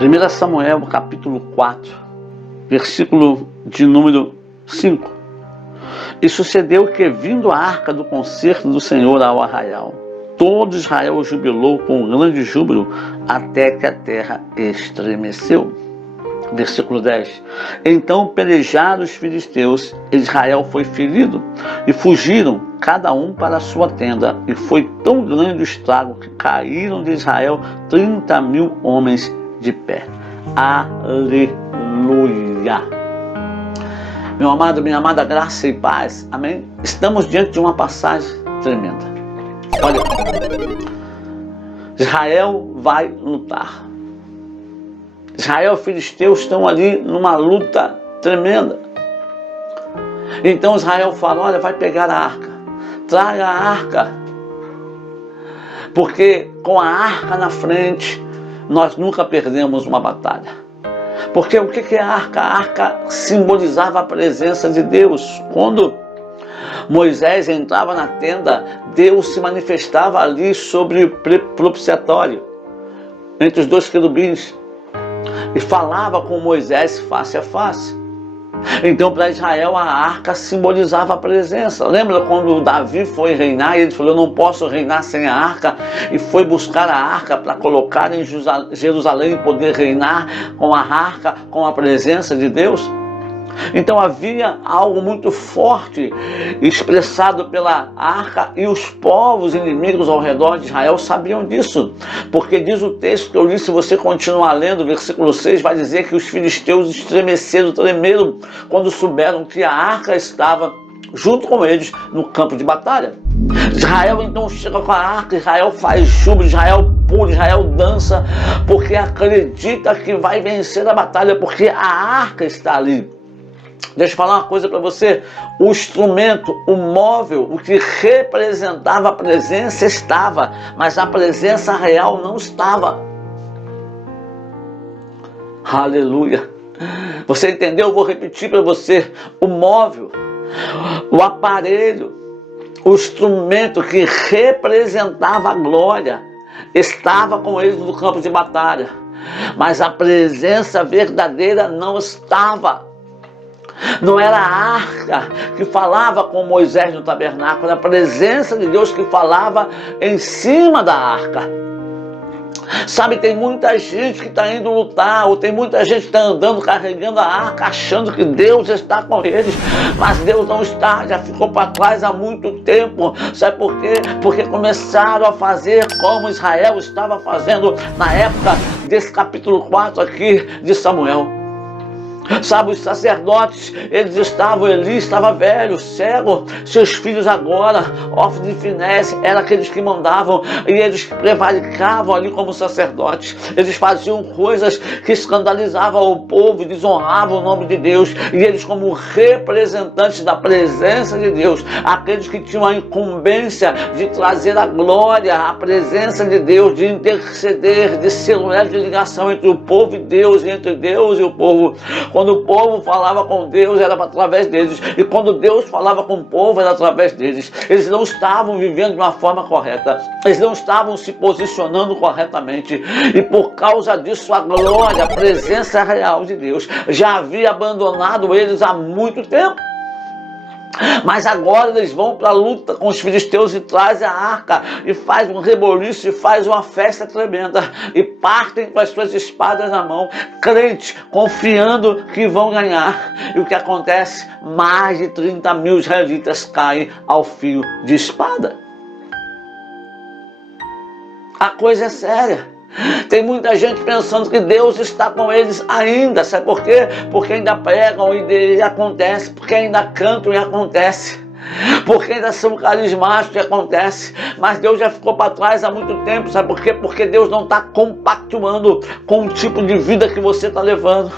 1 Samuel, capítulo 4, versículo de número 5. E sucedeu que, vindo a arca do concerto do Senhor ao arraial, todo Israel jubilou com um grande júbilo, até que a terra estremeceu. Versículo 10. Então pelejaram os filisteus, Israel foi ferido, e fugiram, cada um para a sua tenda, e foi tão grande o estrago que caíram de Israel 30.000 homens de pé. Aleluia! Meu amado, minha amada, graça e paz, amém? Estamos diante de uma passagem tremenda. Olha, Israel vai lutar. Israel e filisteus estão ali numa luta tremenda. Então Israel fala, olha, vai pegar a arca, traga a arca, porque com a arca na frente, nós nunca perdemos uma batalha. Porque o que é a arca? A arca simbolizava a presença de Deus. Quando Moisés entrava na tenda, Deus se manifestava ali sobre o propiciatório, entre os dois querubins, e falava com Moisés face a face. Então, para Israel, a arca simbolizava a presença. Lembra quando Davi foi reinar e ele falou, eu não posso reinar sem a arca, e foi buscar a arca para colocar em Jerusalém e poder reinar com a arca, com a presença de Deus? Então havia algo muito forte expressado pela arca, e os povos inimigos ao redor de Israel sabiam disso, porque diz o texto que eu li, se você continuar lendo, versículo 6, vai dizer que os filisteus estremeceram, tremeram, quando souberam que a arca estava junto com eles no campo de batalha. Israel então chega com a arca, Israel faz júbilo, Israel pula, Israel dança, porque acredita que vai vencer a batalha, porque a arca está ali. Deixa eu falar uma coisa para você, o instrumento, o móvel, o que representava a presença estava, mas a presença real não estava. Aleluia! Você entendeu? Eu vou repetir para você, o móvel, o aparelho, o instrumento que representava a glória estava com eles no campo de batalha, mas a presença verdadeira não estava. Não era a arca que falava com Moisés no tabernáculo, era a presença de Deus que falava em cima da arca. Sabe, tem muita gente que está indo lutar, ou tem muita gente que está andando carregando a arca, achando que Deus está com eles, mas Deus não está, já ficou para trás há muito tempo. Sabe por quê? Porque começaram a fazer como Israel estava fazendo na época desse capítulo 4 aqui de Samuel. Sabe, os sacerdotes, eles estavam, Eli estava velho, cego, seus filhos agora, Ofni e Finéias, eram aqueles que mandavam, e eles prevaricavam ali como sacerdotes. Eles faziam coisas que escandalizavam o povo, desonravam o nome de Deus, e eles, como representantes da presença de Deus, aqueles que tinham a incumbência de trazer a glória, a presença de Deus, de interceder, de ser um elo de ligação entre o povo e Deus, e entre Deus e o povo. Quando o povo falava com Deus, era através deles. E quando Deus falava com o povo, era através deles. Eles não estavam vivendo de uma forma correta. Eles não estavam se posicionando corretamente. E por causa disso, a glória, a presença real de Deus já havia abandonado eles há muito tempo. Mas agora eles vão para a luta com os filisteus e trazem a arca e faz um reboliço e faz uma festa tremenda e partem com as suas espadas na mão, crentes, confiando que vão ganhar. E o que acontece? Mais de 30.000 israelitas caem ao fio de espada. A coisa é séria. Tem muita gente pensando que Deus está com eles ainda. Sabe por quê? Porque ainda pregam e acontece. Porque ainda cantam e acontece. Porque ainda são carismáticos e acontece. Mas Deus já ficou para trás há muito tempo. Sabe por quê? Porque Deus não está compactuando com o tipo de vida que você está levando.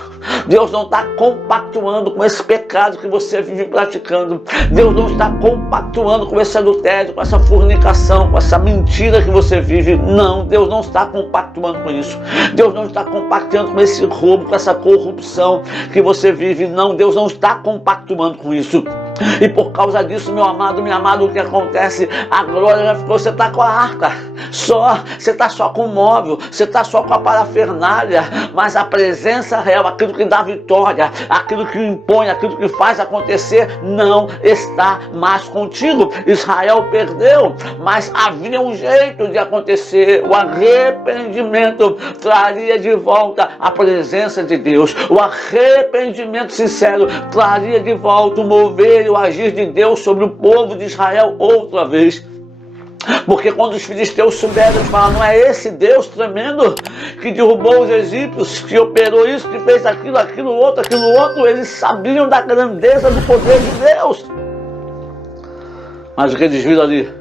Deus não está compactuando com esse pecado que você vive praticando. Deus não está compactuando com esse adultério, com essa fornicação, com essa mentira que você vive. Não, Deus não está compactuando com isso. Deus não está compactuando com esse roubo, com essa corrupção que você vive. Não, Deus não está compactuando com isso. E por causa disso, meu amado, minha amada, o que acontece? A glória já ficou, você está com a arca, você está só com o móvel, você está só com a parafernália, mas a presença real, aquilo que dá vitória, aquilo que impõe, aquilo que faz acontecer, não está mais contigo. Israel perdeu, mas havia um jeito de acontecer. O arrependimento traria de volta a presença de Deus. O arrependimento sincero traria de volta o mover e o agir de Deus sobre o povo de Israel outra vez. Porque quando os filisteus souberam, eles falaram: não é esse Deus tremendo que derrubou os egípcios, que operou isso, que fez aquilo outro, eles sabiam da grandeza do poder de Deus. Mas o que eles viram ali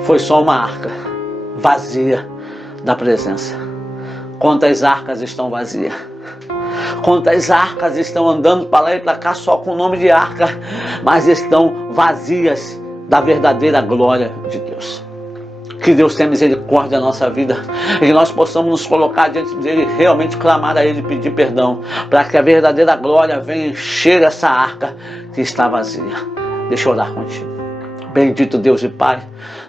foi só uma arca vazia da presença. Quantas arcas estão vazias? Quantas arcas estão andando para lá e para cá só com o nome de arca, mas estão vazias da verdadeira glória de Deus. Que Deus tenha misericórdia da nossa vida e que nós possamos nos colocar diante dele, realmente clamar a ele, pedir perdão, para que a verdadeira glória venha encher essa arca que está vazia. Deixa eu orar contigo. Bendito Deus e Pai,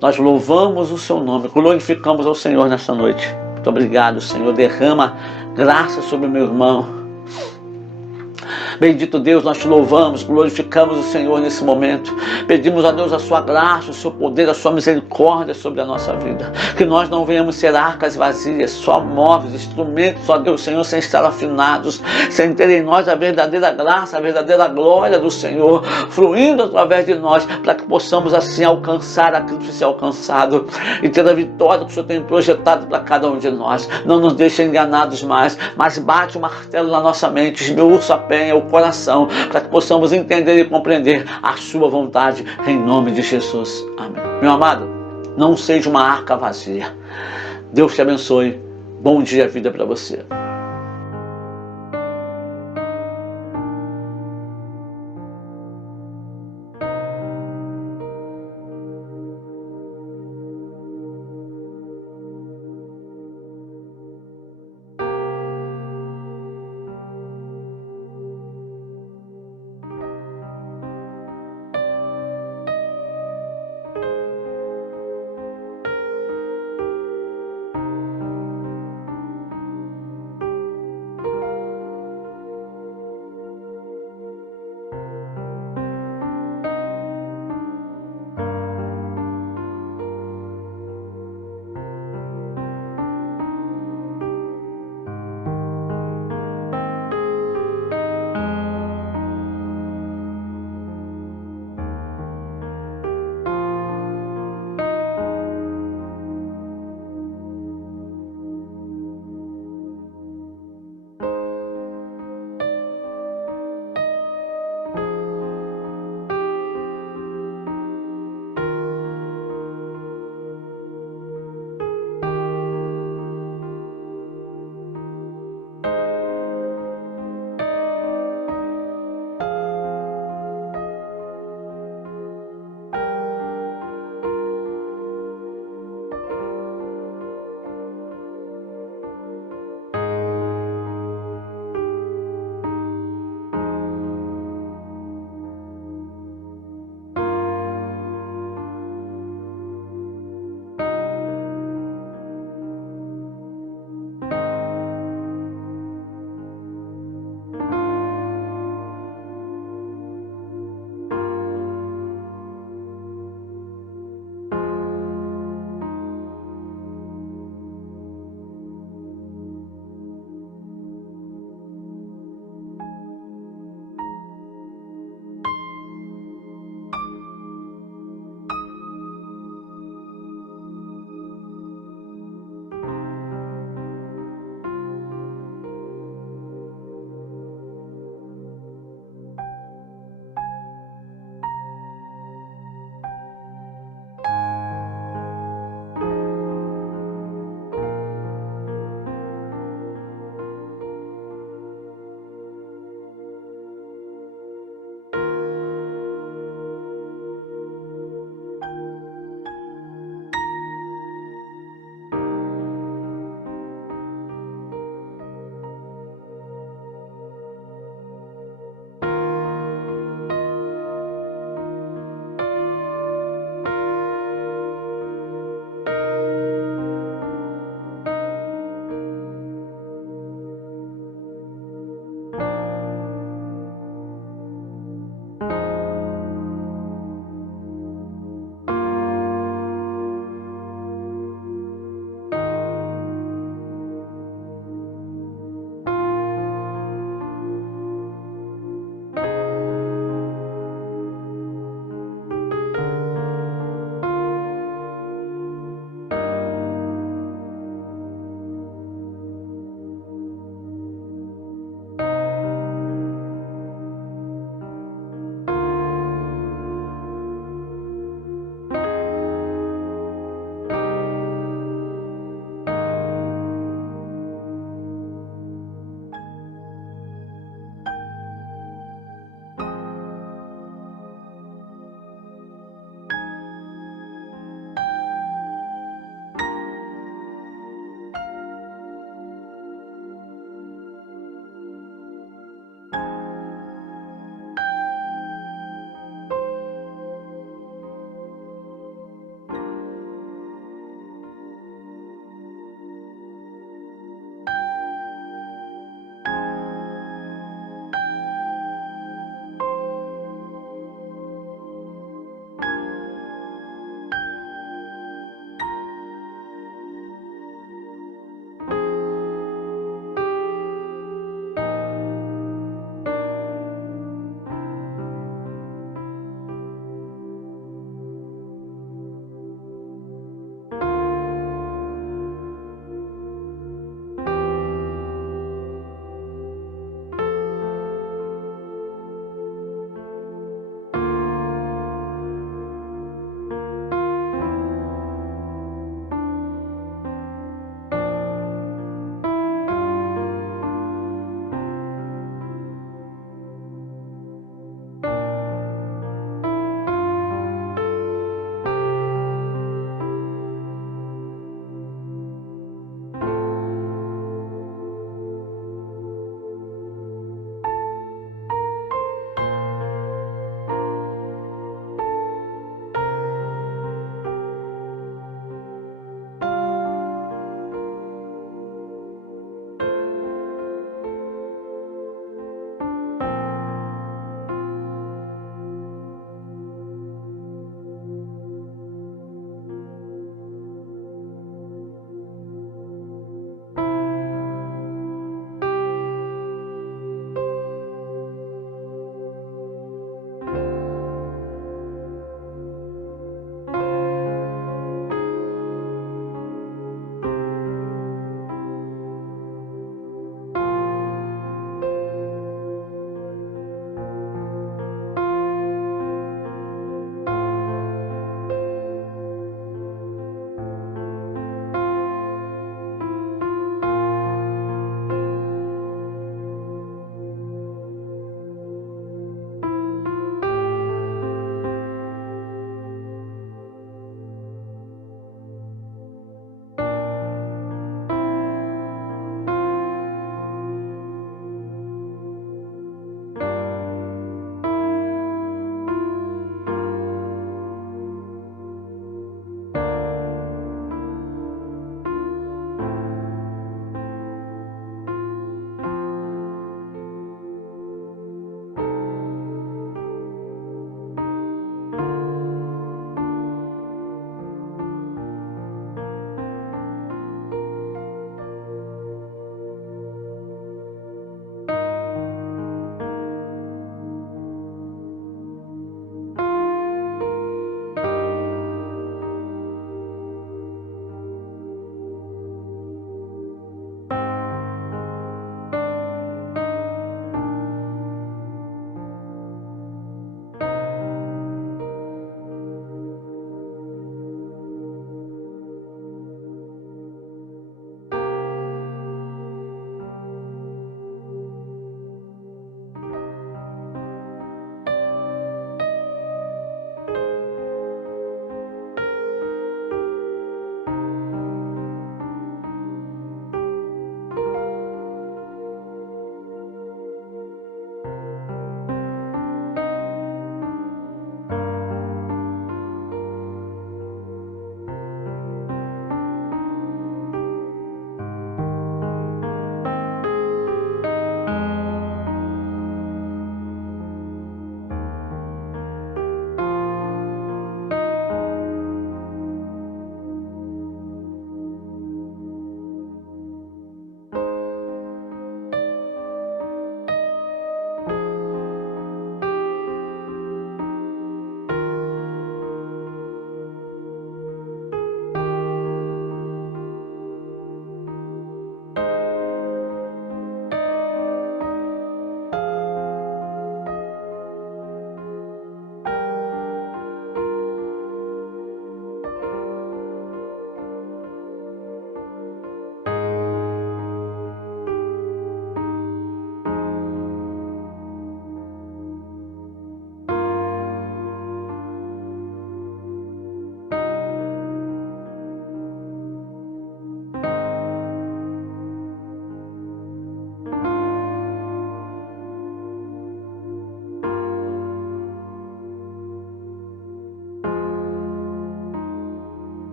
nós louvamos o seu nome, glorificamos ao Senhor nessa noite. Muito obrigado, Senhor. Derrama graça sobre o meu irmão. Bendito Deus, nós te louvamos, glorificamos o Senhor nesse momento. Pedimos a Deus a sua graça, o seu poder, a sua misericórdia sobre a nossa vida. Que nós não venhamos ser arcas vazias, só móveis, instrumentos, ó Deus, Senhor, sem estar afinados, sem ter em nós a verdadeira graça, a verdadeira glória do Senhor, fluindo através de nós, para que possamos assim alcançar aquilo que se alcançado e ter a vitória que o Senhor tem projetado para cada um de nós. Não nos deixe enganados mais, mas bate o martelo na nossa mente, esmiuça a penha, o coração, para que possamos entender e compreender a sua vontade, em nome de Jesus. Amém. Meu amado, não seja uma arca vazia. Deus te abençoe. Bom dia, vida para você.